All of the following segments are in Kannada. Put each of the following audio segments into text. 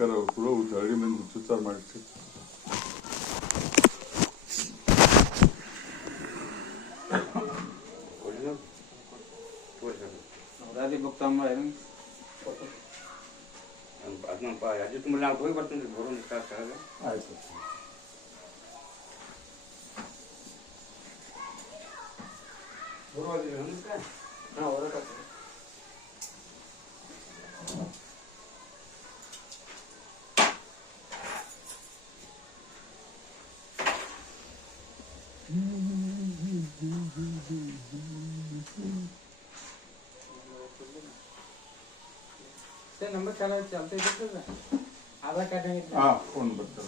ಅಡಿಗೆ ಮಂದಿ ಸುತ್ತಾರ ಮಾಡಿಸಿ ಅವರಾದಿ ಬುಕ್ತಮ್ಮ ಅದನ್ನಪ್ಪ ಅಜಿತ್ ಮೇಲೆ ನಾವು ಹೋಗಿ ಬರ್ತೀನಿ ರೀ ಬರೋ ನಿಷ್ಠ ಆಯ್ತು ಹಾಂ ಹೊರಗೆ सर नंबर चला चलते हैं आधार कार्ड हाँ फोन बता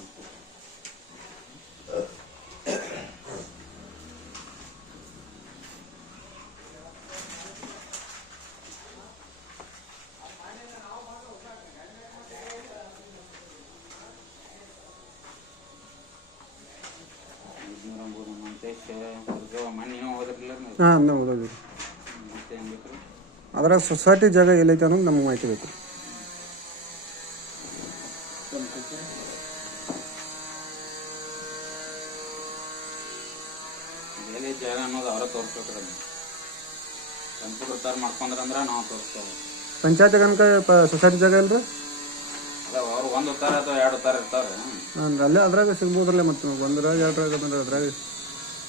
ಹಾಂ ನಾವು ಓದೋದು ಅದರ ಸೊಸೈಟಿ ಜಾಗ ಎಲ್ಲೈತೆ ಅನ್ನೋದು ನಮಗೆ ಮಾಹಿತಿ ಬೇಕು. ಜಾಗ ಅನ್ನೋದು ಅವರ ತೋರಿಸ್ಬೇಕ್ರಿ ಕಂಪ್ಯೂಟರ್ ಮಾಡ್ಕೊಂಡ್ರಂದ್ರೆ ನಾವು ತೋರಿಸ್ತೇವೆ. ಪಂಚಾಯತ್ ಕನಕ ಸೊಸೈಟಿ ಜಾಗ ಇಲ್ರಿ ಅದ ಅವ್ರು ಒಂದು ತರ ಅಥವಾ ಎರಡು ತರ ಇರ್ತಾರೆ. ಅಲ್ಲೇ ಅದ್ರಾಗ ಸಿಗ್ಬೋದ್ರಲ್ಲೇ ಮತ್ತು ಒಂದ್ರಾಗ ಎರಡ್ರಾಗ ಬಂದ್ರೆ ಅದ್ರಾಗ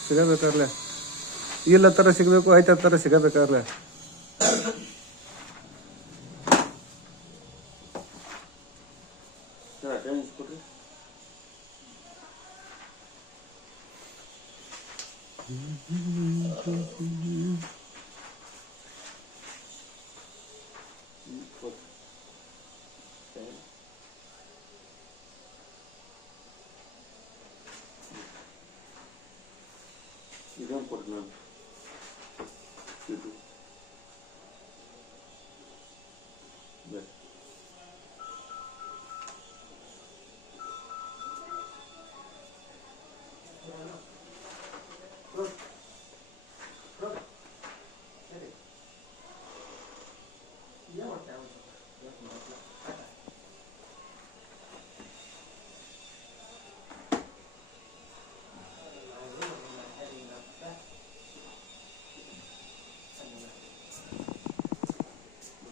ಸಿಗಬೇಕಾರ್ಲೆ ಇಲ್ಲ ಥರ ಸಿಗಬೇಕು ಐತೆ ಥರ ಸಿಗಬೇಕಾರ್ಲೆ ಇದನ್ನು ಕೊಟ್ಟು ನಾನು ಇದು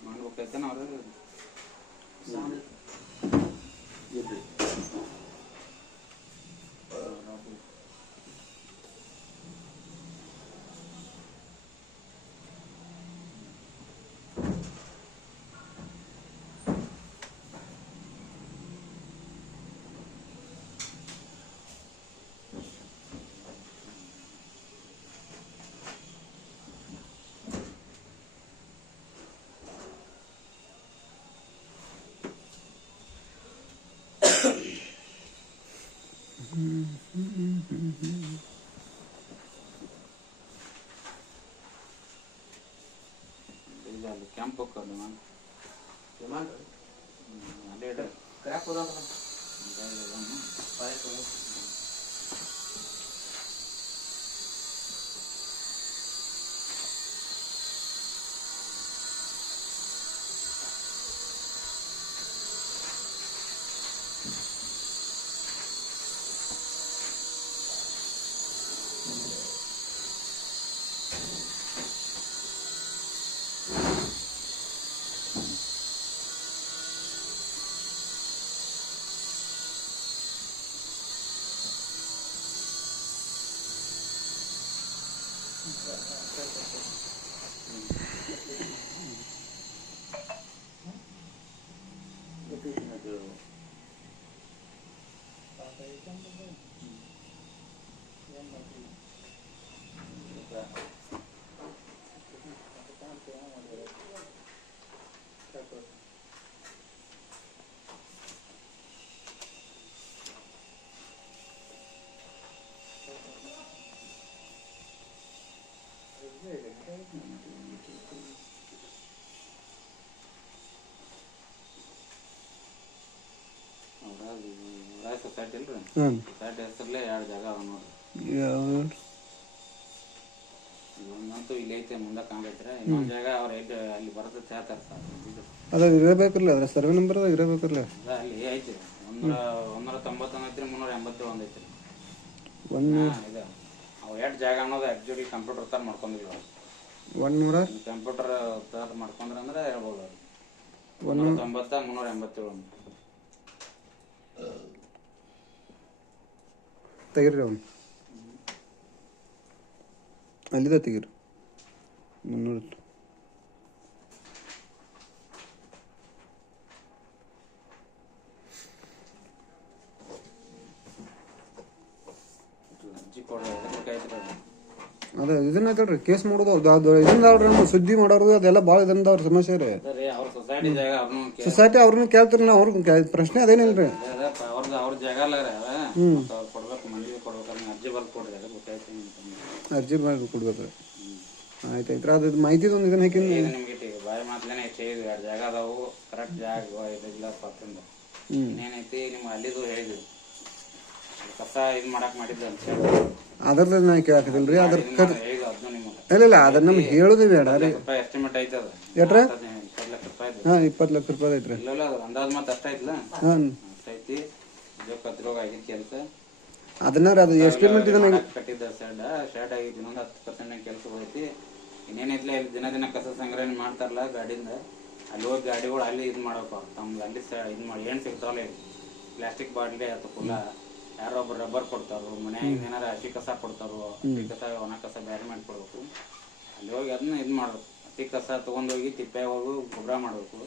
ಮಾಡ್ಬೇಕಾಯ್ತಾನ ಅವ್ರಿಗೆ ಕ್ಯಾಂಪ್ ಹೋಗ್ತಾರೆ ಅಲ್ಲೇ ಇಡ ಕ್ರ್ಯಾಪ್ ಹೋದಾಗ ಸೊಸೈಟಿ ಇಲ್ರಿ ಸೊಸೈಟಿ ಹೆಸರ್ಲೆ 2 ಜಾಗ ಅವ ನೋಡ್ರಿ. ಒಂದಂತೂ ಇಲ್ಲಿ ಐತೆ ಮುಂದೆ ಕಾಣೈತ್ರಿ ಇನ್ನೊಂದು ಜಾಗ ಅವ್ರ ಅಲ್ಲಿ ಬರ್ತೈತೆ ಹೇಳ್ತಾರೆ ಸರ್. ಅದು ಇರಬೇಕಿರಲ್ಲ, ಅದ್ರ ಸರ್ವೆ ನಂಬರ್ ಅದ ಇರಬೇಕಿರಲ್ಲ. ಅದ ಅಲ್ಲಿ ಐತಿ 191 ಐತ್ರಿ, 387 ಒಂದ್ ಐತ್ರಿ. ಒಂದು ಇದು ಅವು ಎಷ್ಟು ಜಾಗ ಅನ್ನೋದು ಆ್ಯಕ್ಚುಲಿ ಕಂಪ್ಯೂಟರ್ ತರ ಮಾಡ್ಕೊಂಡಿಲ್ಲ. 100 ಕಂಪ್ಯೂಟರ್ ತರ ಮಾಡ್ಕೊಂಡ್ರ ಅಂದ್ರೆ ಹೇಳ್ಬೋದು. 190 387 ತೆಗೀರಿ ಅವನು ಅಲ್ಲಿದ ತೆಗೀರಿ 300. ಅದೇ ಇದನ್ನ ಐತಲ್ರಿ ಕೇಸ್ ಮಾಡೋದು, ಅದು ಇದನ್ನಲ್ರಿ ನಮ್ಮ ಸುದ್ದಿ ಮಾಡೋರು ಅದೆಲ್ಲ ಭಾಳ ಇದನ್ನದವ್ರ ಸಮಸ್ಯೆ ರೀ. ಸೊಸೈಟಿ ಅವ್ರನ್ನ ಕೇಳ್ತೀರಿ ನಾವು, ಅವ್ರ ಪ್ರಶ್ನೆ ಅದೇನಿಲ್ರಿ. ಅವ್ರ ಜಾಗ ಅಲ್ಲ ಕೊಡ್ಬೇಕು, ಮಂದಿಗೆ ಕೊಡ್ಬೇಕು, ಅರ್ಜಿ ಬರ್ದು ಕೊಡ್ರಿ. ಅರ್ಜಿ ಮಾಡಿ ಕೊಡ್ಬೇಕ್ರಿ. ಆಯ್ತಾಯ್ತು, ಅದು ಮಾಹಿತಿ ಒಂದು ಇದನ್ನ ಹಾಕಿ ನಿಮ್ಗೆ ಬಾಯಿ ಮಾತ್ಲೇನೆ ಐತಿ. 2 ಜಾಗ ಅದಾವು, ಕರೆಕ್ಟ್ ಜಾಗ ಇಲ್ಲ ಪಾತ್ರಿಂದ ಇನ್ನೇನೈತಿ ನಿಮ್ಗೆ ಅಲ್ಲಿದು ಹೇಳಿದ್ವಿ. ಕಸ ಇದು ಮಾಡಕ್ ಮಾಡಿದ್ದೆ ಅಂತ ಅದ್ರದ್ದು ನಾ ಕೇಳಾಕದಿಲ್ರಿ. ಅದ್ರ ಹೇಳಿದ್ವಿ ಅದನ್ನು ನಿಮ್ಗೆ. ಇಲ್ಲ ಅದ್ರ ನಮ್ಗೆ ಹೇಳುದು ಬೇಡ ರೀ. ಎಸ್ಟಿಮೇಟ್ ಐತೆ ಅದು ಎಟ್ರಿ? 20 ಲಕ್ಷ ರೂಪಾಯಿ. ಹಾಂ 20 ಲಕ್ಷ ರೂಪಾಯಿ ಐತ್ರಿ. ಇಲ್ಲ ಅದು ಅಂದಾಜ್ ಮತ್ತೆ ಅಷ್ಟ ಐತ್ಲ. ಹಾಂ ಅಷ್ಟೈತಿ. ಕತ್ರೋಗ ಆಗಿತ್ತು ಕೆಲಸ. ಅದನ್ನ ಅದು ಎಸ್ಟಿಮೇಟ್ ಇದನ್ನ ಕಟ್ಟಿದ್ದ ಶೆಡ್ ಆಗಿತ್ತು. ಇನ್ನೊಂದು 10% ಕೆಲಸ ಹೋಯ್ತಿ. ಇನ್ನೇನೈತ್ಲ ಇಲ್ಲಿ ದಿನ ಕಸ ಸಂಗ್ರಹಣೆ ಮಾಡ್ತಾರಲ್ಲ ಗಾಡಿಯಿಂದ, ಅಲ್ಲಿ ಹೋಗಿ ಗಾಡಿಗಳು ಅಲ್ಲಿ ಇದು ಮಾಡಬೇಕು. ತಮ್ಗೆ ಅಲ್ಲಿ ಇದು ಮಾಡಿ ಏನು ಸಿಗ್ತಾವಲ್ಲ, ಪ್ಲಾಸ್ಟಿಕ್ ಬಾಟ್ಲಿ ಅಥವಾ ಕುಲ್ಲ ಯಾರೊಬ್ರು ರಬ್ಬರ್ ಕೊಡ್ತಾರೋ, ಮನ್ಯಾಗ ಏನಾರ ಹಸಿ ಕಸ ಕೊಡ್ತಾರೋ, ಹಸಿ ಕಸ ಒಣ ಕಸ ಬೇರೆ ಮಾಡಿ ಕೊಡ್ಬೇಕು. ಅಲ್ಲಿ ಹೋಗಿ ಅದನ್ನ ಇದು ಮಾಡ್ಬೇಕು. ಹಸಿ ಕಸ ತೊಗೊಂಡೋಗಿ ತಿಪ್ಪೆ ಹೋಗಿ ಗೊಬ್ಬರ ಮಾಡಬೇಕು.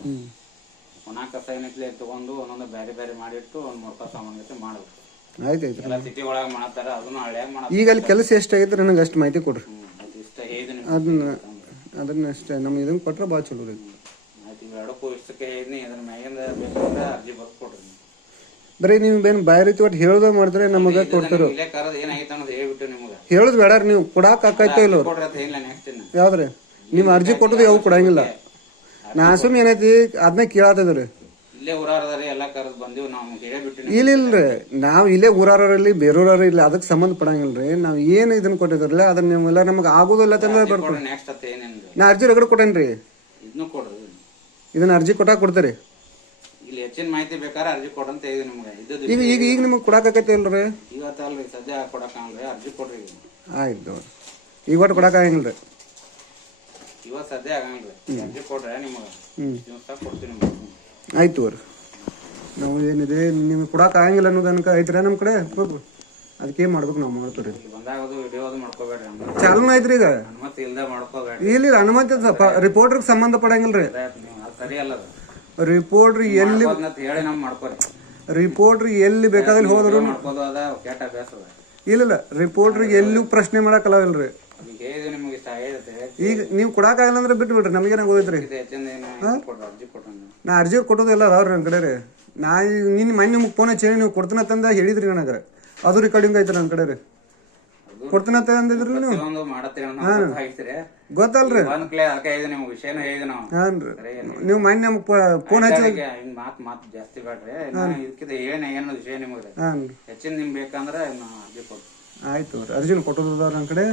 ಒಣ ಕಸ ಏನೈತಿ ತೊಗೊಂಡು ಒಂದೊಂದು ಬೇರೆ ಬೇರೆ ಮಾಡಿಟ್ಟು ಒಂದು ಮೊಳಕ ಸಾಮಾನು ಜೊತೆ ಮಾಡ್ಬೇಕು. ಆಯ್ತಾಯ್ತು. ಎಲ್ಲ ಸಿಟಿ ಒಳಗೆ ಮಾಡ್ತಾರೆ, ಅದನ್ನು ಹಳ್ಳಿಯಾಗ ಮಾಡ್ತಾರೆ. ಈಗ ಅಲ್ಲಿ ಕೆಲಸ ಎಷ್ಟಾಗೈತೆ ನನಗೆ ಅಷ್ಟು ಮಾಹಿತಿ ಕೊಡ್ರಿ. ಇಷ್ಟ ಹೇಳಿದೀನಿ ಅದನ್ನ ಅಷ್ಟೇ ನಮ್ಗೆ ಇದನ್ನ ಕೊಟ್ರೆ ಭಾಳ ಚಲೋ ರೀ. ಆಯ್ತು, ಇವೆರಡಕ್ಕೂ ಇಷ್ಟಕ್ಕೆ ಹೇಳಿದ್ನಿ. ಅದ್ರ ಮ್ಯಾಗಿಂದ ಬೇಕಂದ್ರೆ ಅರ್ಜಿ ಬರ್ದು ಕೊಡ್ರಿ. ಬರೀ ನೀವು ಬೇನ್ ಬಾಯ ರೀತಿ ಒಟ್ಟು ಹೇಳೋದ ಮಾಡಿದ್ರೆ ನಮಗೆ ಕೊಡ್ತಾರೋ. ಹೇಳುದು ಬೇಡ, ನೀವು ಕೊಡಾಕ್ ಆಕಾಯ್ತೋ ಇಲ್ಲೋ. ಯಾವ್ದ್ರಿ ನಿಮ್ ಅರ್ಜಿ ಕೊಟ್ಟದು ಯಾವ ಕೊಡಂಗಿಲ್ಲ. ನಾ ಸುಮ್ ಏನೈತಿ ಅದನ್ನ ಕೇಳತ್ತದ್ರಿ. ಇಲ್ಲಿಲ್ರಿ, ನಾವ್ ಇಲ್ಲೇ ಊರಾರಲ್ಲಿ ಬೇರೆಯವ್ರಲ್ಲಿ ಇಲ್ಲ, ಅದಕ್ಕೆ ಸಂಬಂಧ ಪಡಂಗಿಲ್ರಿ. ನಾವ್ ಏನ್ ಇದನ್ನ ಕೊಟ್ಟಿದ್ರಲ್ಲ ಅದನ್ನ ನೀವೆಲ್ಲ ನಮ್ಗೆ ಆಗೋದಿಲ್ಲ ತಂದ್ರೆ ಬರ್ಕೊಡ್ರಿ. ನಾ ಅರ್ಜಿ ರಗಡ್ ಕೊಟ್ಟೇನ್ರಿ. ಇದನ್ನ ಅರ್ಜಿ ಕೊಟ್ಟಾಕ ಕೊಡ್ತೀರಿ. ಹೆಚ್ಚಿನ ಮಾಹಿತಿ ಬೇಕಾದ್ರೆ ಅರ್ಜಿ ಕೊಡಂತ ಹೇಳಿ ನಿಮ್ಗೆ. ಈಗ ನಿಮಗೆ ಕೊಡಾಕೈತಿ ಇಲ್ರಿ? ಇವತ್ತಲ್ರಿ ಸದ್ಯ ಕೊಡಕ್ಕಾಗಲ್ರಿ, ಅರ್ಜಿ ಕೊಡ್ರಿ. ಆಯ್ತು, ಈಗ ಒಟ್ಟು ಕೊಡಕ್ಕಾಗಂಗಿಲ್ರಿ. ಇವತ್ತು ಸದ್ಯ ಆಗಂಗಿಲ್ರಿ, ಅರ್ಜಿ ಕೊಡ್ರಿ ನಿಮಗೆ ಕೊಡ್ತೀನಿ ನಿಮ್ಗೆ. ಆಯ್ತು ಅವ್ರಿ, ನಾವು ಏನಿದೆ ನಿಮ್ಗೆ ಕೊಡಕ್ಕೆ ಆಗಂಗಿಲ್ಲ ಅನ್ನೋದನ್ಕ ಐತ್ರಿ ನಮ್ಮ ಕಡೆ. ಅದಕ್ಕೆ ಏನ್ ಮಾಡ್ಬೇಕು ನಾವು ಮಾಡ್ತೀವಿ. ಬಂದಾಗ ವಿಡಿಯೋ ಮಾಡ್ಕೋಬೇಡ್ರಿ, ಚಾಲೂ ಐತ್ರಿ. ಈಗ ಅನುಮತಿ ಇಲ್ದ ಮಾಡ್ಕೋಬೇಡ್ರಿ. ಇಲ್ಲ ಅನುಮತಿ ರಿಪೋರ್ಟರ್ಗೆ ಸಂಬಂಧ ಪಡಂಗಿಲ್ರಿ. ಸರಿ ಅಲ್ಲ ರಿಪೋರ್ಟ್ರ್ ಎಲ್ಲಿ ಹೇಳಿ ನಾವು ಮಾಡ್ಕೋರಿ. ರಿಪೋರ್ಟ್ರ್ ಎಲ್ಲಿ ಬೇಕಾದಲ್ಲಿ ಹೋದ್ರು ಮಾಡ್ಕೋದು ಅದ ಕೆಟ್ಟ ಅಭ್ಯಾಸ ಅದ. ಇಲ್ಲ ರಿಪೋರ್ಟ್ರಿಗೆ ಎಲ್ಲೂ ಪ್ರಶ್ನೆ ಮಾಡಕ್ಕಲ್ಲವಲ್ರಿ. ಈಗ ನೀವು ಕೊಡಕ್ಕಾಗಲ್ಲ ಅಂದ್ರೆ ಬಿಟ್ಟು ಬಿಡ್ರಿ, ನಮಗೇನಾಗ ಹೋಯ್ತ್ರಿ. ನಾ ಅರ್ಜಿ ಕೊಟ್ಟೋದಿಲ್ಲ ಅದಾವ್ರಿ ನನ್ನ ಕಡೆ ರೀ. ನಾ ನಿನ್ನ ಮನೆ ನಿಮ್ಗೆ ಫೋನ್ ಹಚ್ಚಿ ನೀವು ಕೊಡ್ತೀನಂತ ಹೇಳಿದ್ರಿ ನನಗೆ. ಅದು ರೆಕಾರ್ಡಿಂಗ್ ಐತ್ರಿ ನನ್ನ ಕಡೆ ರೀ. ಕೊಡ್ತೀನಂತ ಅಂದಿದ್ರಿ ನೀವು. ಗೊತ್ತಲ್ರಿ? ಹಾನ್ರಿ, ನೀವು ಮನೆ ನಮ್ಗೆ ಫೋನ್ ಹಚ್ಚಿ ಜಾಸ್ತಿ ಬೇಡ್ರಿ. ಏನು ವಿಷಯ ನಿಮ್ಗೆ ಹೆಚ್ಚಿನ ನಿಮ್ಗೆ ಬೇಕಂದ್ರೆ ಆಯ್ತು, ಅರ್ಜಿನ ಕೊಟ್ಟೋದವ್ರ ನನ್ನ ಕಡೆ.